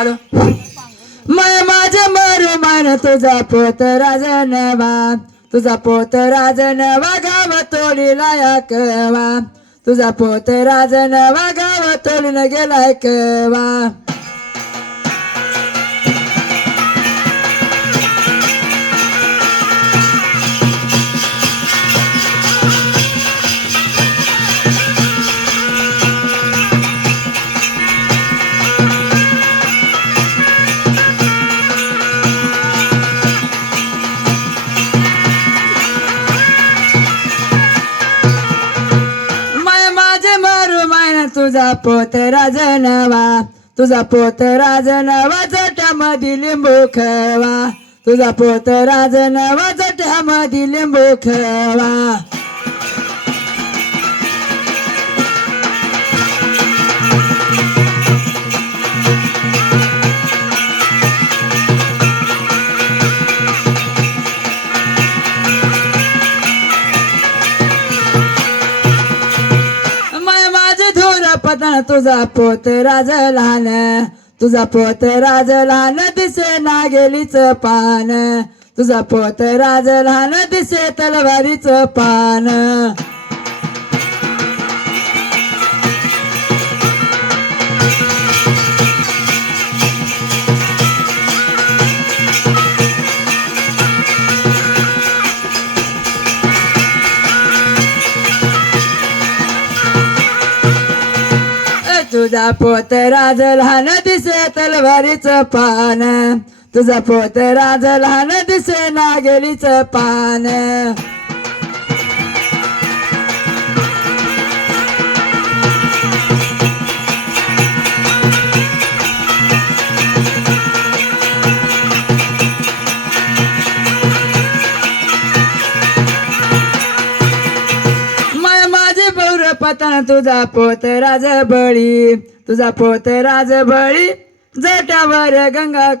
आलो. मय माझे मरू मन तुझा पोत राजनवा. तुझा पोत राजनवा गाव तोडीला या कवा तुझा पोत राजनवा गाव तोडून गेलाय कवा तुझा पोत राजनवा तुझा पोत राजनवा जटामध्ये लिंबू खवा. तुझा पोत राजनवा जटामध्ये लिंबू तुझा पोत राज लहान तुझा पोत राज लहान दिसे नागेलीच पान तुझा पोत राज लहान दिसे तलवारीच पान. तुझा पोत राज लहान दिसे तलवारीच पान. तुझा पोत राज लहान दिसे नागेलीच पान. होता तुझा पोत राज बळी तुझा पोत राज बळी जटावर गंगा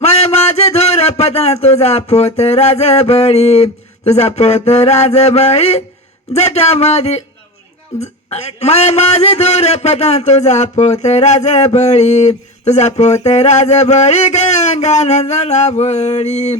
माय माझे धोर पता तुझा पोत राज बळी तुझा पोत राज बळी जटामध्ये माय माझे धोर पता तुझा पोत राज बळी तुझा पोत राज बळी गंगा नंदला बळी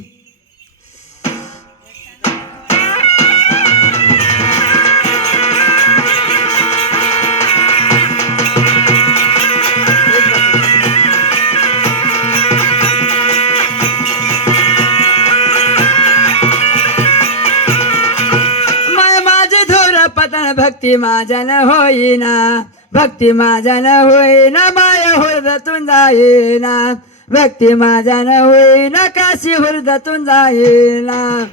पतन भक्ती माझ्यान होईना भक्ती माझ्यान होईना माया हुरदतून जाईना. भक्ती माझ्यान होईना काशी हुरदतून जाईना.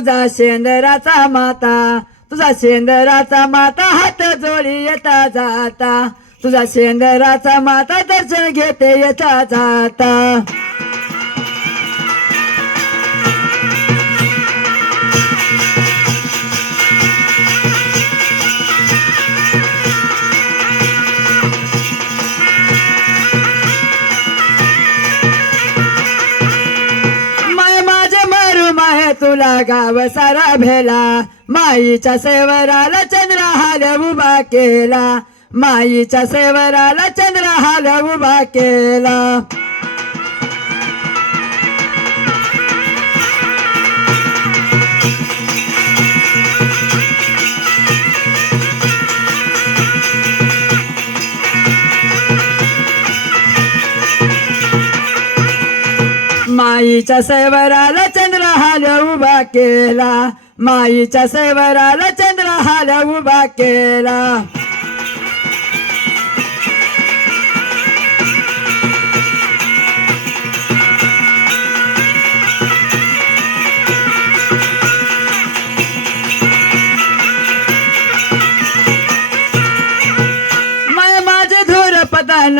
तुझा शेंदराचा माता तुझा शेंदराचा माता हात जोडी येता जाता. तुझा शेंदराचा माता दर्शन घेते येता जाता. गाव सारा भेला. माईच्या सेवराला चंद्र हा उभा केला. माईच्या सेवराला चंद्र हा उभा केला. माईच्या सेवराला चंद्र उभा केला. माईच्या सेवराला चंद्र हाल उभा केला.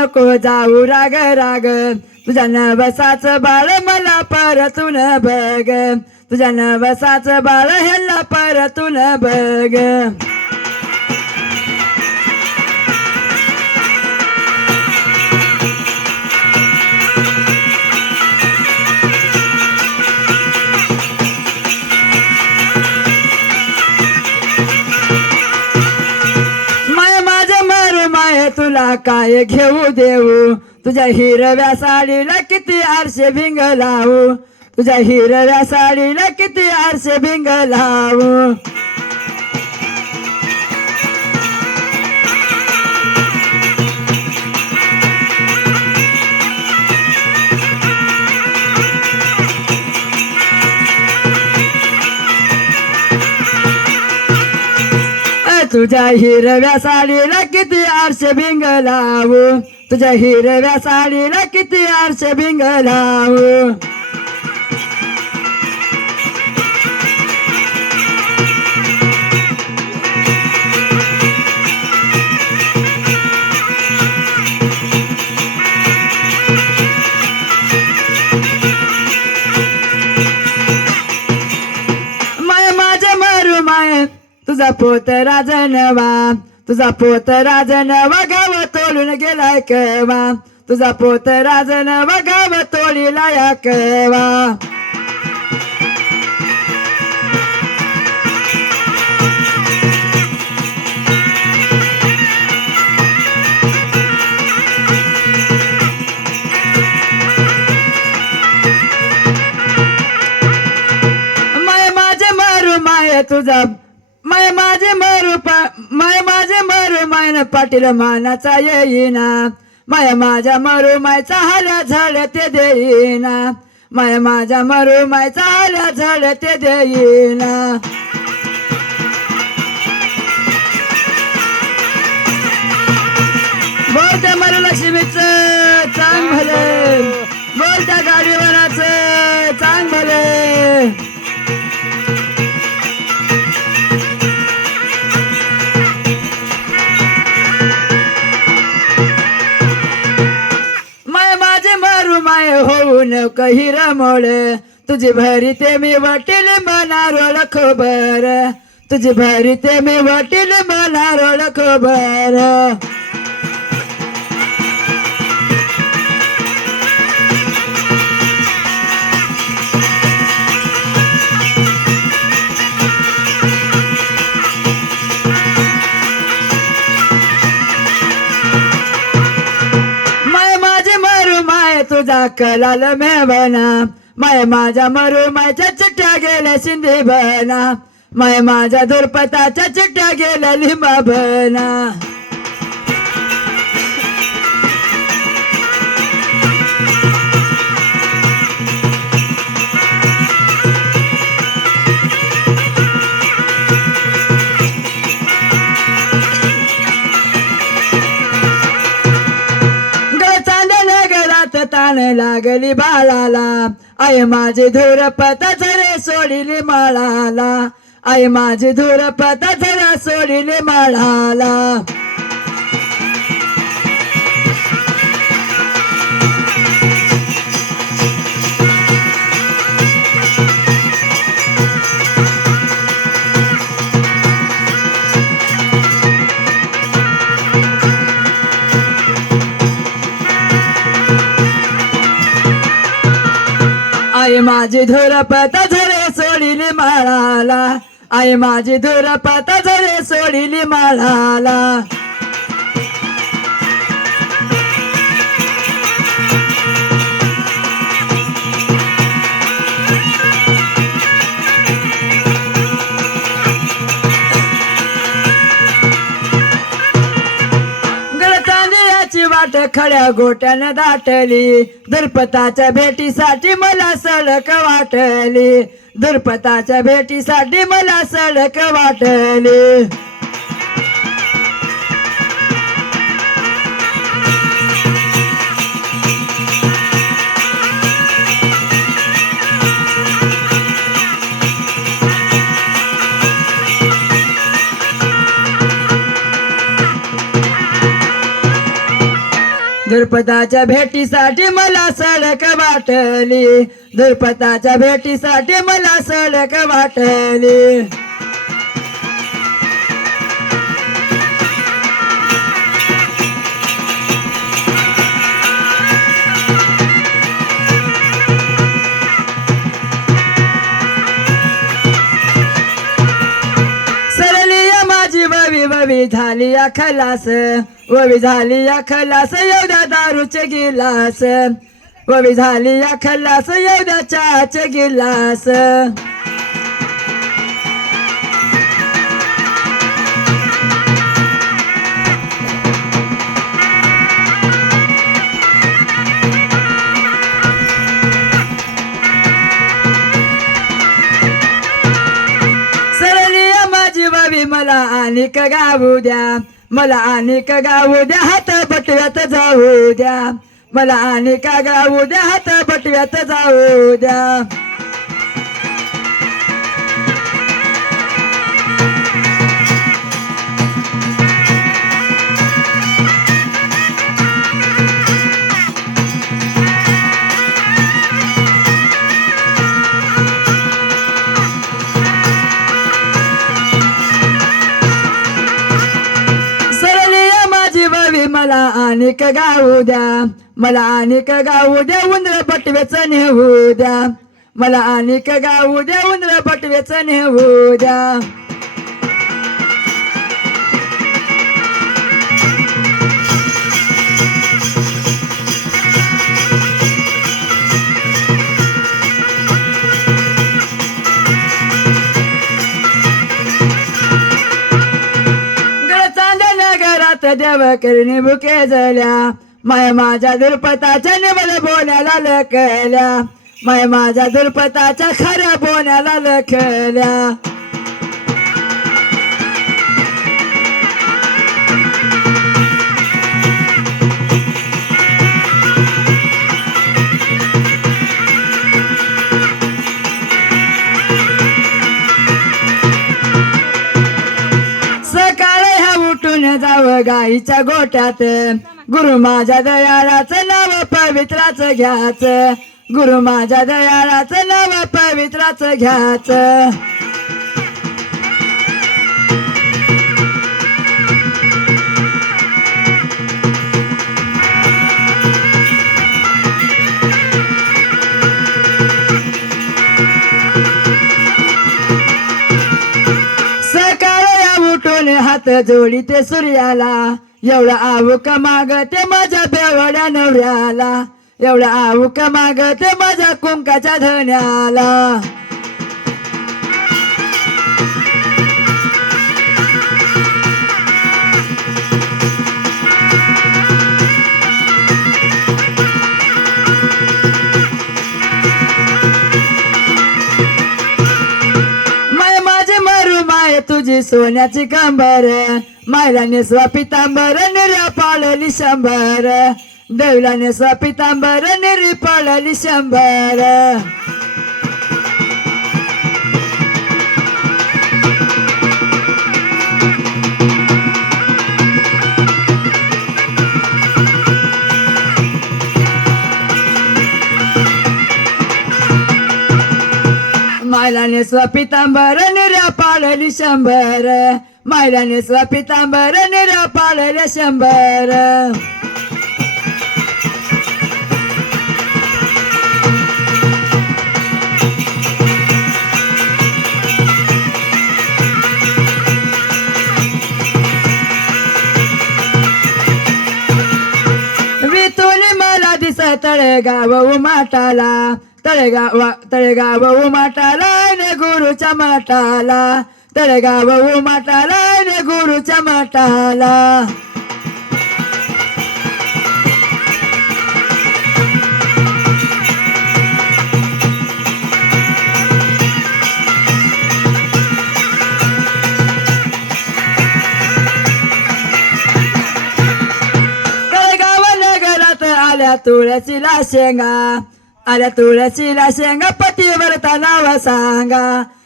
नको जाऊ राग राग. तुझ्या नवसाच बाळ मला परतून बघ. तुझ्या नवसाच बाळ ह्याला परतून बघ. काय घेऊ देऊ? तुझ्या हिरव्या साडीला किती आरसे भिंग लावू? तुझ्या हिरव्या साडीला किती आरसे भिंग लावू? तुझ्या हिरव्या साडीला किती आरशे भिंग लावू? तुझ्या हिरव्या साडीला किती आरशे भिंग लावू? तुझा पोत राजनवा तुझा पोत राजनवा गाव तोलून गेलाय कवा. तुझा पोत राजनवा गाव तोडीला या कवा. मारू माय तुझा माझे मारू माय माझे मारू माय न पाटील मानाचा येईना. माय माझ्या मरू मायचा हाल्या झाड ते देईना. माय माझ्या मरू मायचा हाल्या झाड ते देईना. बोल त्या मरुलक्ष्मीच चांग भले बोल त्या गाडीवराचं चांग कही रमोळ तुझी भरी ते मी वाटेल मला रोळ खबर तुझी भरी ते मी वाटेल मला रोळ खबर तुझा कलाल मेवना. माय माझ्या मरू मायच्या चिट्ट्या गेल्या शिंदे बना. माय माझ्या दुर्पताच्या चिट्ट्या गेल्या लिंबा बना गळात लागली बाळाला. आई माझी धूर पता झरे सोडिली माळाला. आई माझी धूर पता झरा सोडिली माळाला. आई माझी धूर झरे सोडिली माळाला. आई माझी धूर पता झरे सोडिली माळाला. वाट खड्या गोट्यानं दाटली. दुर्पताच्या भेटीसाठी मला सडक वाटली. दुर्पताच्या भेटीसाठी मला सडक वाटली. दुर्पदाच्या भेटीसाठी मला सडक वाटली. दुर्पदाच्या भेटीसाठी मला सडक वाटली. ववी झाली या खलास ववी झाली या खलास एवढ्या दारूचे गिलास. ववी झाली या खलास एवढ्या चहाचे गिलास. मला आणिक गाऊ द्या. मला आणिक गाऊ द्या हात बटव्यात जाऊ द्या. मला आणिक गाऊ द्या हात बटव्यात जाऊ द्या. मला आणिक गाऊ द्या? मला अनेक गाऊ द्या? उंदर बटव्याच नेऊ द्या. मला अनेक गाऊ द्या? उंदर बटव्याच नेऊ द्या. देव करणी बुके जल्या माय माझ्या दुर्पताच्या निबल बोल्याला लखल्या. माय माझ्या दुर्पताच्या खऱ्या बोल्याला लखल्या. गाईच्या गोट्यात. गुरु माझ्या दयाळाचं नाव पवित्राच घ्याच. गुरु माझ्या दयाळाचं नाव पवित्राच घ्याच. हात जोडी ते सूर्याला. एवढा आवक माग ते माझ्या बेवड्या नवऱ्याला. एवढा आवक माग ते माझ्या कुंकाच्या धन्याला. माय तुझी सोन्याची कंबर मायला नेसवा पितांबर निर्या पाळली शंभर देवला नेसवा पितांबर निरी पाळली शंभर मायला नेसवा पितांबर निर्या पाळली शंभर. मायला नेसवा पितांबर निर्या पाळल्या शंभर. वितुली मला दिस गाव उमाटाला तळेगाव तळेगाव उमाटाला ने गुरुच्या माटाला. तळेगाव उमाटाला ने गुरुच्या माटाला. तळेगाव नगरात आल्या तुळशीला शेंगा. आल्या तुळशीला शेंगा पतीवरता नाव सांगा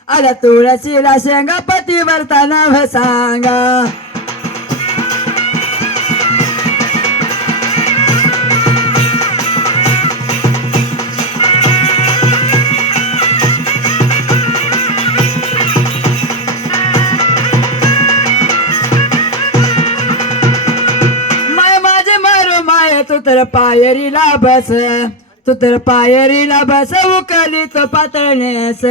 आल्या तुळशीला शेंगा पतीवरता नाव सांगा माय माझे मारो माय तू तर पायरीला बस तू तर पायरीला बस कलीच पातळण्यास.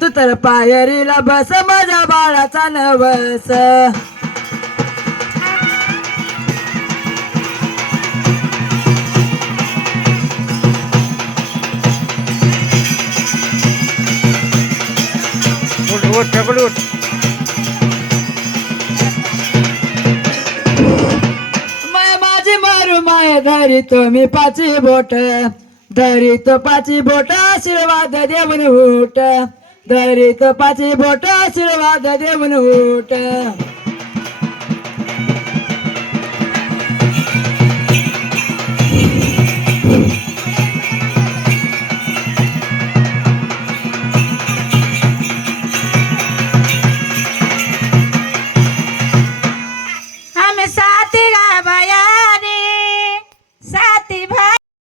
तू तर पायरीला बस माझ्या बाळाचा नवस. माझी मारू माय धरी तुम्ही पाची बोट. दरी तो पाची बोट आशीर्वाद देवन उठ. दरी तो पाची बोट आशीर्वाद देवन उठ.